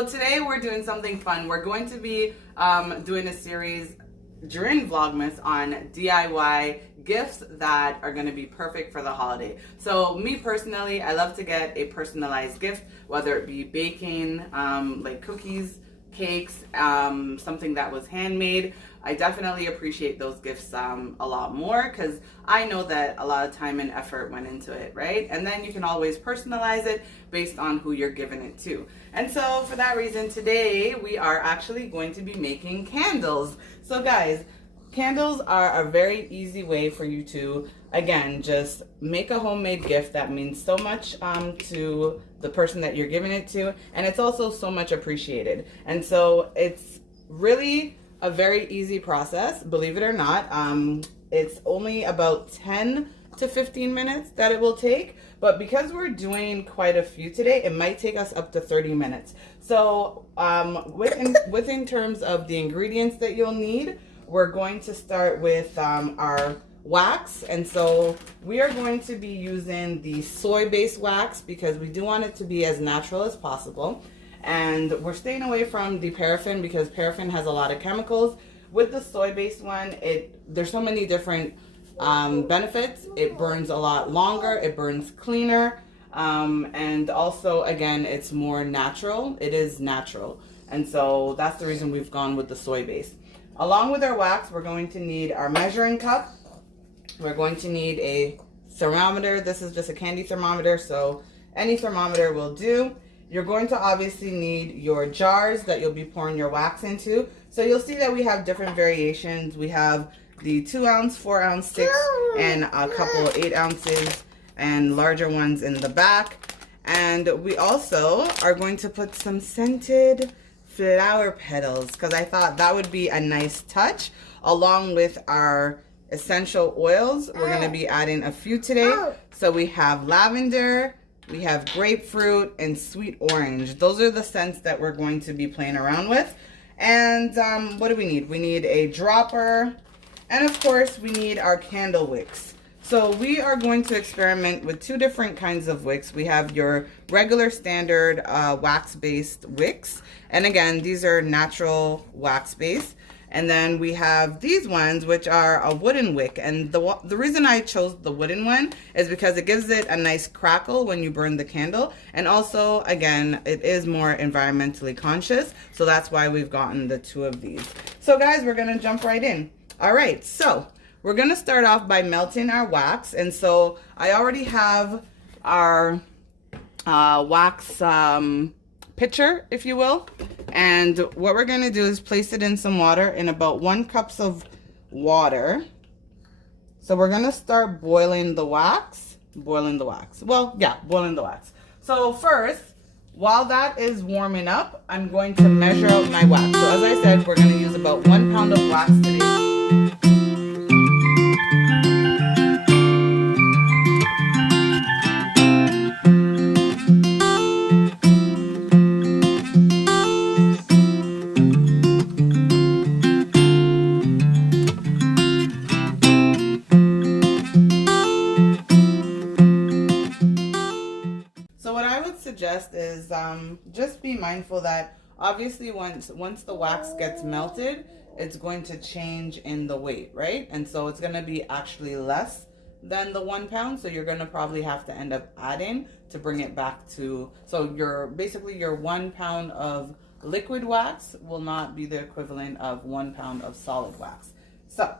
So today we're doing something fun. We're going to be doing a series during Vlogmas on DIY gifts that are going to be perfect for the holiday. So me personally, I love to get a personalized gift, whether it be baking, like cookies, cakes, something that was handmade. I definitely appreciate those gifts a lot more because I know that a lot of time and effort went into it, right? And then you can always personalize it based on who you're giving it to. And so for that reason, today we are actually going to be making candles. So guys, candles are a very easy way for you to, again, just make a homemade gift that means so much to the person that you're giving it to, and it's also so much appreciated. And so it's really a very easy process, believe it or not. It's only about 10 to 15 minutes that it will take, but because we're doing quite a few today, it might take us up to 30 minutes. So within terms of the ingredients that you'll need, we're going to start with our wax, and so we are going to be using the soy-based wax because we do want it to be as natural as possible. And we're staying away from the paraffin because paraffin has a lot of chemicals. With the soy-based one, there's so many different benefits. It burns a lot longer, it burns cleaner, and also, again, it's more natural. It is natural, and so that's the reason we've gone with the soy-based. Along with our wax, we're going to need our measuring cup. We're going to need a thermometer. This is just a candy thermometer, so any thermometer will do. You're going to obviously need your jars that you'll be pouring your wax into. So you'll see that we have different variations. We have the 2-ounce, 4-ounce sticks, and a couple 8 ounces and larger ones in the back. And we also are going to put some scented flower petals because I thought that would be a nice touch along with our essential oils. We're going to be adding a few today. So we have lavender, we have grapefruit, and sweet orange. Those are the scents that we're going to be playing around with. And what do we need? We need a dropper, and of course we need our candle wicks. So we are going to experiment with 2 different kinds of wicks. We have your regular standard wax-based wicks, and again, these are natural wax-based. And then we have these ones, which are a wooden wick. And the reason I chose the wooden one is because it gives it a nice crackle when you burn the candle. And also, again, it is more environmentally conscious. So that's why we've gotten the 2 of these. So guys, we're going to jump right in. All right, so we're going to start off by melting our wax. And so I already have our wax pitcher, if you will. And what we're going to do is place it in some water, in about 1 cup of water. So we're going to start boiling the wax. Boiling the wax. Well, yeah, boiling the wax. So first, while that is warming up, I'm going to measure out my wax. So as I said, we're going to use about 1 pound of wax today. Is just be mindful that obviously once the wax gets melted, it's going to change in the weight, right? And so it's going to be actually less than the 1 pound, so you're going to probably have to end up adding to bring it back to, so your 1 pound of liquid wax will not be the equivalent of 1 pound of solid wax. So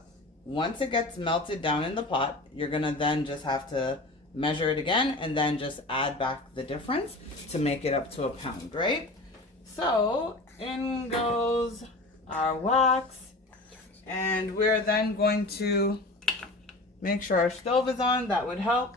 once it gets melted down in the pot, you're going to then just have to measure it again and then just add back the difference to make it up to 1 pound, right? So in goes our wax, and we're then going to make sure our stove is on. That would help.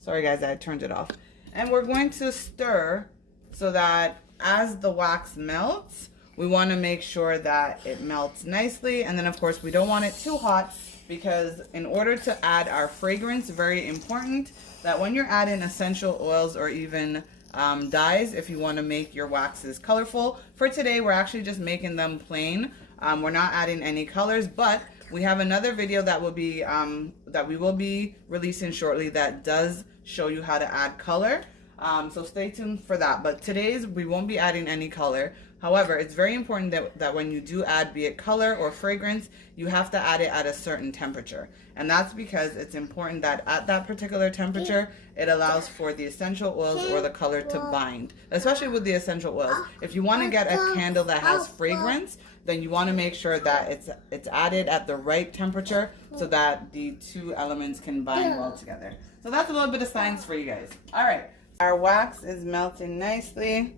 Sorry guys, I turned it off. And we're going to stir so that as the wax melts, we want to make sure that it melts nicely. And then of course we don't want it too hot, because in order to add our fragrance, very important that when you're adding essential oils or even dyes, if you want to make your waxes colorful. For today, we're actually just making them plain. We're not adding any colors, but we have another video that will be that we will be releasing shortly that does show you how to add color. So stay tuned for that. But today's, we won't be adding any color. However, it's very important that when you do add, be it color or fragrance, you have to add it at a certain temperature. And that's because it's important that at that particular temperature, it allows for the essential oils or the color to bind, especially with the essential oils. If you want to get a candle that has fragrance, then you want to make sure that it's added at the right temperature so that the two elements can bind well together. So that's a little bit of science for you guys. All right, our wax is melting nicely.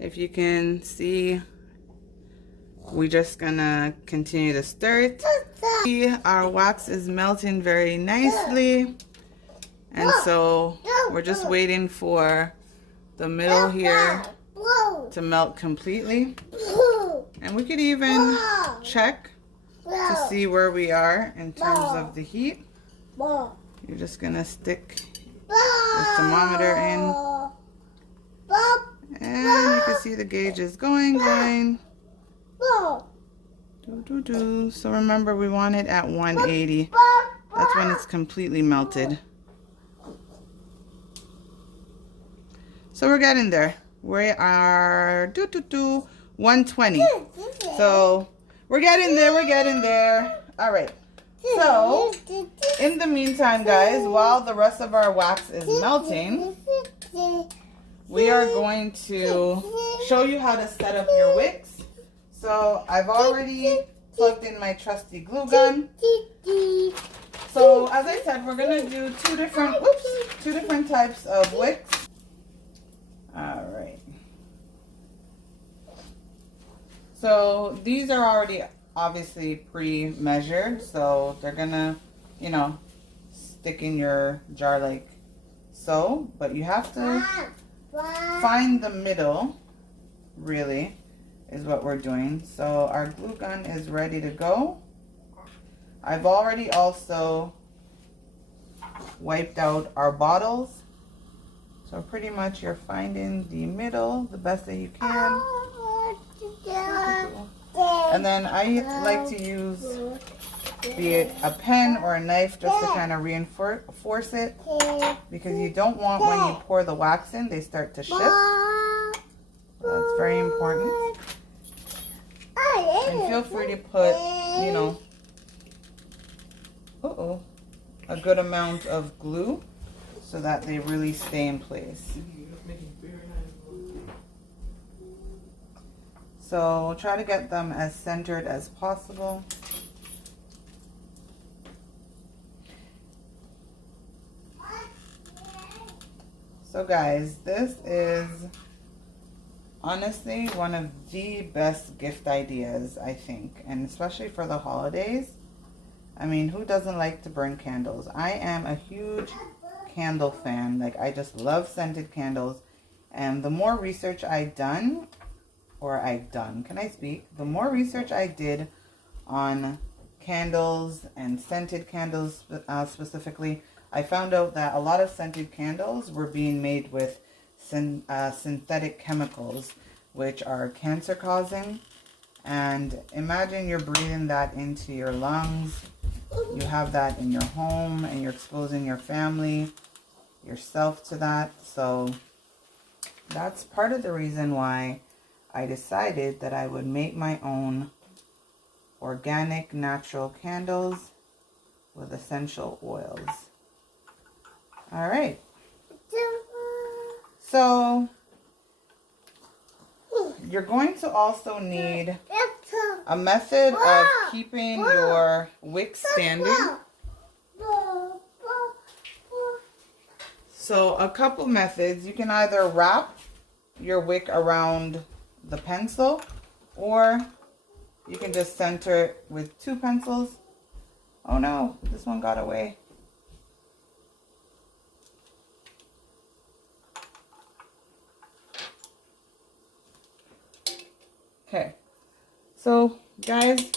If you can see, we're just gonna continue to stir it. See, our wax is melting very nicely. And so we're just waiting for the middle here to melt completely. And we could even check to see where we are in terms of the heat. You're just gonna stick the thermometer in. And you can see the gauge is going. So remember, we want it at 180. That's when it's completely melted. So we're getting there. We are 120. So we're getting there. All right. So in the meantime, guys, while the rest of our wax is melting, we are going to show you how to set up your wicks. So I've already plugged in my trusty glue gun. So as I said, we're gonna do two different types of wicks. All right. So these are already obviously pre-measured, so they're gonna, stick in your jar like so. But you have to find the middle, really, is what we're doing. So our glue gun is ready to go. I've already also wiped out our bottles. So pretty much you're finding the middle the best that you can. And then I like to use, be it a pen or a knife, just to kind of reinforce it, because you don't want, when you pour the wax in, they start to shift. So that's very important. And feel free to put, a good amount of glue so that they really stay in place. So try to get them as centered as possible. So guys, this is honestly one of the best gift ideas, I think, and especially for the holidays. I mean, who doesn't like to burn candles? I am a huge candle fan. Like, I just love scented candles. And the more research the more research I did on candles and scented candles specifically, I found out that a lot of scented candles were being made with synthetic chemicals, which are cancer causing. And imagine you're breathing that into your lungs. You have that in your home, and you're exposing your family, yourself to that. So that's part of the reason why I decided that I would make my own organic, natural candles with essential oils. All right. So you're going to also need a method of keeping your wick standing. So a couple methods. You can either wrap your wick around the pencil, or you can just center it with two pencils. Oh no, this one got away. Okay, so guys,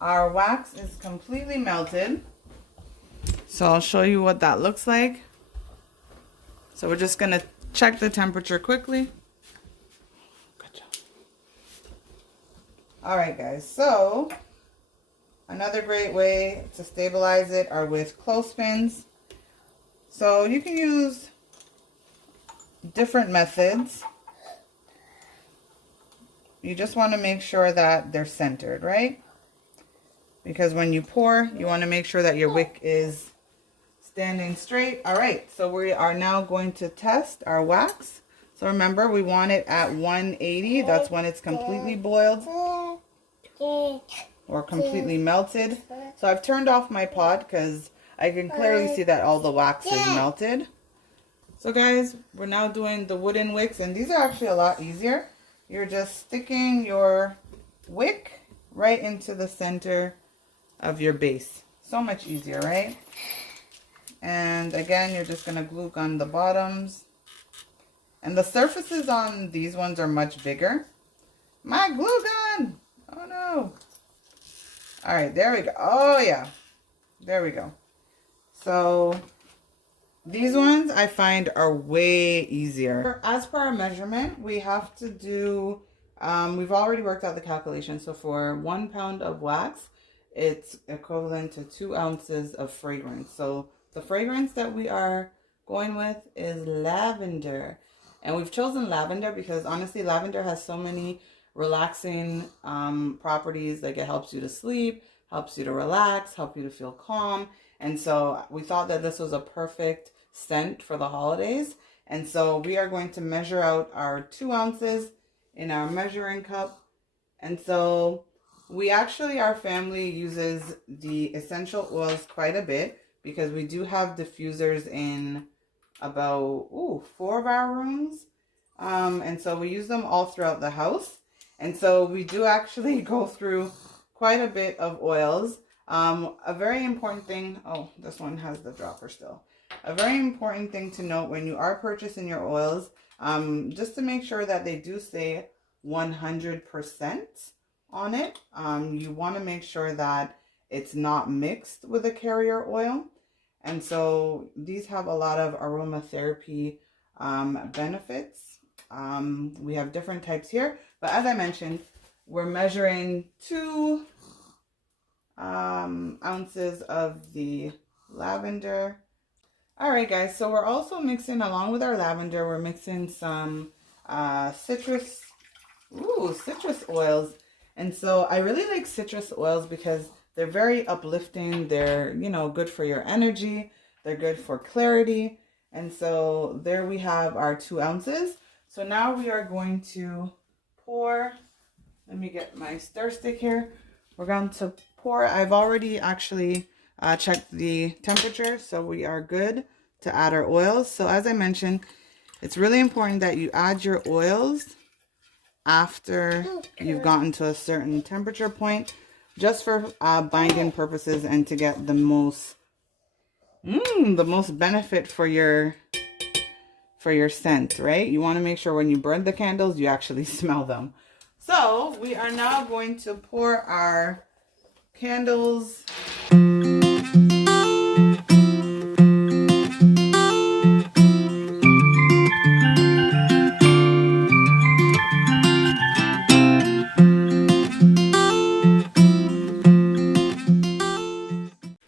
our wax is completely melted. So I'll show you what that looks like. So we're just gonna check the temperature quickly. Good job. All right, guys, so another great way to stabilize it are with clothespins. So you can use different methods. You just want to make sure that they're centered, right? Because when you pour, you want to make sure that your wick is standing straight. All right, so we are now going to test our wax. So remember, we want it at 180. That's when it's completely boiled or completely melted. So I've turned off my pot because I can clearly see that all the wax is melted. So guys, we're now doing the wooden wicks, and these are actually a lot easier. You're just sticking your wick right into the center of your base. So much easier, right? And again, you're just going to glue gun the bottoms. And the surfaces on these ones are much bigger. My glue gun! Oh no. Alright, there we go. Oh yeah. There we go. So these ones I find are way easier. As per our measurement, we have to do, we've already worked out the calculation. So for 1 pound of wax, it's equivalent to 2 ounces of fragrance. So the fragrance that we are going with is lavender. And we've chosen lavender because honestly, lavender has so many relaxing properties. Like it helps you to sleep, helps you to relax, helps you to feel calm. And so we thought that this was a perfect scent for the holidays. And so we are going to measure out our 2 ounces in our measuring cup. And so we actually, our family uses the essential oils quite a bit because we do have diffusers in about 4 of our rooms. And so we use them all throughout the house. And so we do actually go through quite a bit of oils. A very important thing, oh, this one has the dropper still. A very important thing to note when you are purchasing your oils, just to make sure that they do say 100% on it. You want to make sure that it's not mixed with a carrier oil. And so these have a lot of aromatherapy benefits. We have different types here, but as I mentioned, we're measuring 2 ounces of the lavender. All right, guys, so we're also mixing, along with our lavender, we're mixing some citrus oils. And so I really like citrus oils because they're very uplifting. They're, you know, good for your energy. They're good for clarity. And so there we have our 2 ounces. So now we are going to pour. Let me get my stir stick here. We're going to pour. I've already actually checked the temperature, so we are good to add our oils. So as I mentioned, it's really important that you add your oils after you've gotten to a certain temperature point, just for binding purposes and to get the most benefit for your scent, right? You want to make sure when you burn the candles, you actually smell them. So we are now going to pour our candles.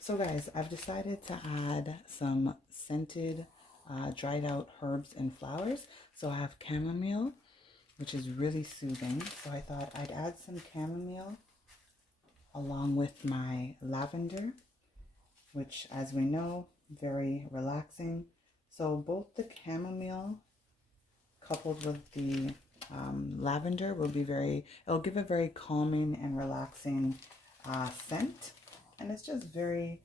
So guys, I've decided to add some scented dried out herbs and flowers. So I have chamomile, which is really soothing. So I thought I'd add some chamomile along with my lavender, which, as we know, very relaxing. So both the chamomile coupled with the lavender will be it'll give a very calming and relaxing scent. And it's just very,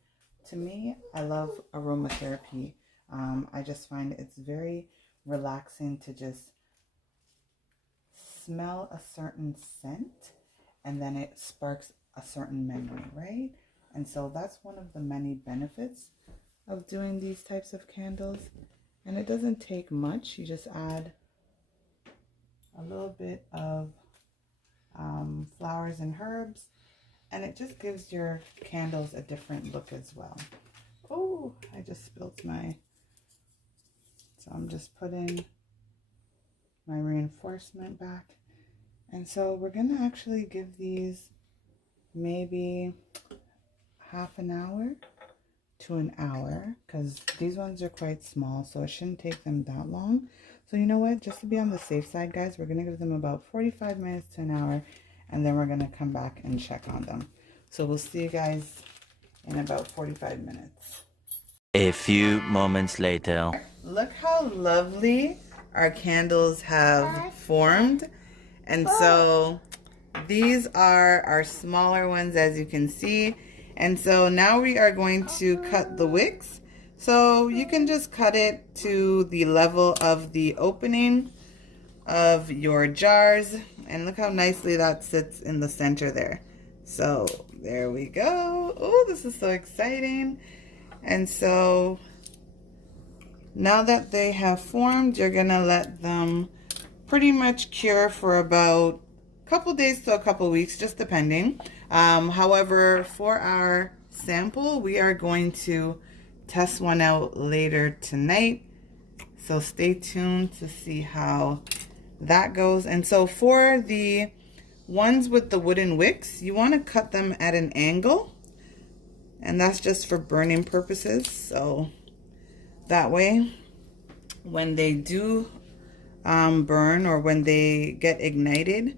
to me, I love aromatherapy. I just find it's very relaxing to just smell a certain scent and then it sparks a certain memory, right? And so that's one of the many benefits of doing these types of candles. And it doesn't take much. You just add a little bit of flowers and herbs, and it just gives your candles a different look as well. Oh, I just spilled so I'm just putting my reinforcement back. And so we're gonna actually give these maybe half an hour to an hour, because these ones are quite small, so it shouldn't take them that long. So you know what? Just to be on the safe side, guys, we're going to give them about 45 minutes to an hour, and then we're going to come back and check on them. So we'll see you guys in about 45 minutes. A few moments later. Look how lovely our candles have formed. And so these are our smaller ones, as you can see. And so now we are going to cut the wicks. So you can just cut it to the level of the opening of your jars. And look how nicely that sits in the center there. So there we go. Oh, this is so exciting. And so now that they have formed, you're gonna let them pretty much cure for about a couple days to a couple weeks, just depending. However, for our sample, we are going to test one out later tonight. So stay tuned to see how that goes. And so for the ones with the wooden wicks, you want to cut them at an angle. And that's just for burning purposes. So that way, when they do burn, or when they get ignited,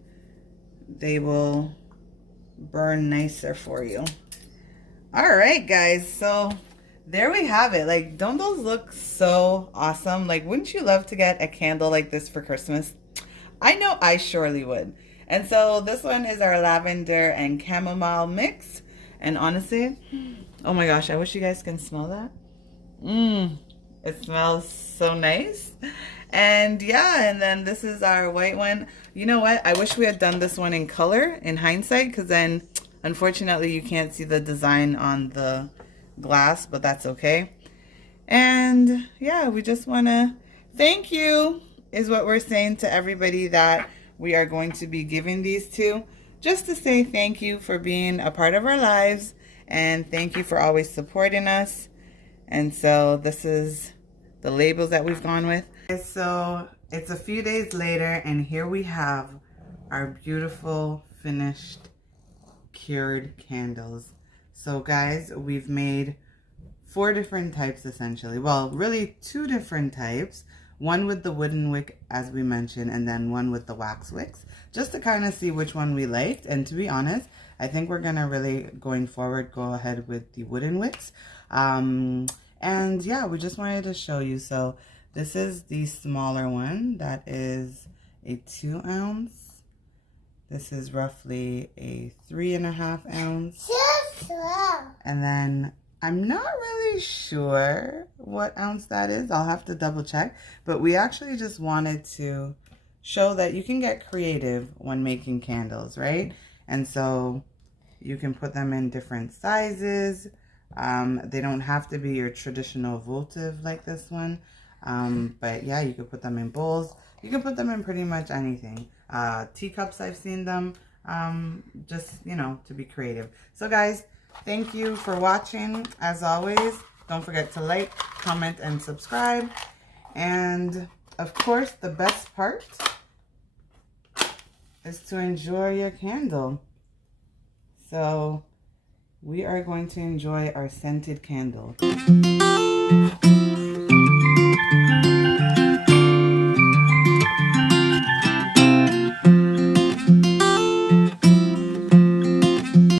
they will burn nicer for you. All right, guys. So there we have it. Like, don't those look so awesome? Like, wouldn't you love to get a candle like this for Christmas? I know I surely would. And so this one is our lavender and chamomile mix. And honestly, oh my gosh, I wish you guys can smell that. It smells so nice. And yeah, and then this is our white one. You know what? I wish we had done this one in color in hindsight, because then unfortunately you can't see the design on the glass, but that's okay. And yeah, we just want to thank you is what we're saying to everybody that we are going to be giving these to, just to say thank you for being a part of our lives, and thank you for always supporting us. And so this is the labels that we've gone with. So it's a few days later, and here we have our beautiful finished cured candles. So guys, we've made 4 different types essentially. Well, really 2 different types. One with the wooden wick, as we mentioned, and then one with the wax wicks, just to kind of see which one we liked. And to be honest, I think we're gonna really, going forward, go ahead with the wooden wicks. And yeah, we just wanted to show you. So this is the smaller one that is a 2 ounce. This is roughly a 3.5 ounce. And then I'm not really sure what ounce that is. I'll have to double check. But we actually just wanted to show that you can get creative when making candles, right? And so you can put them in different sizes. They don't have to be your traditional votive like this one. But yeah, you could put them in bowls. You can put them in pretty much anything. Teacups, I've seen them. Just, you know, to be creative. So guys, thank you for watching. As always, don't forget to like, comment, and subscribe. And of course, the best part is to enjoy your candle. So we are going to enjoy our scented candle.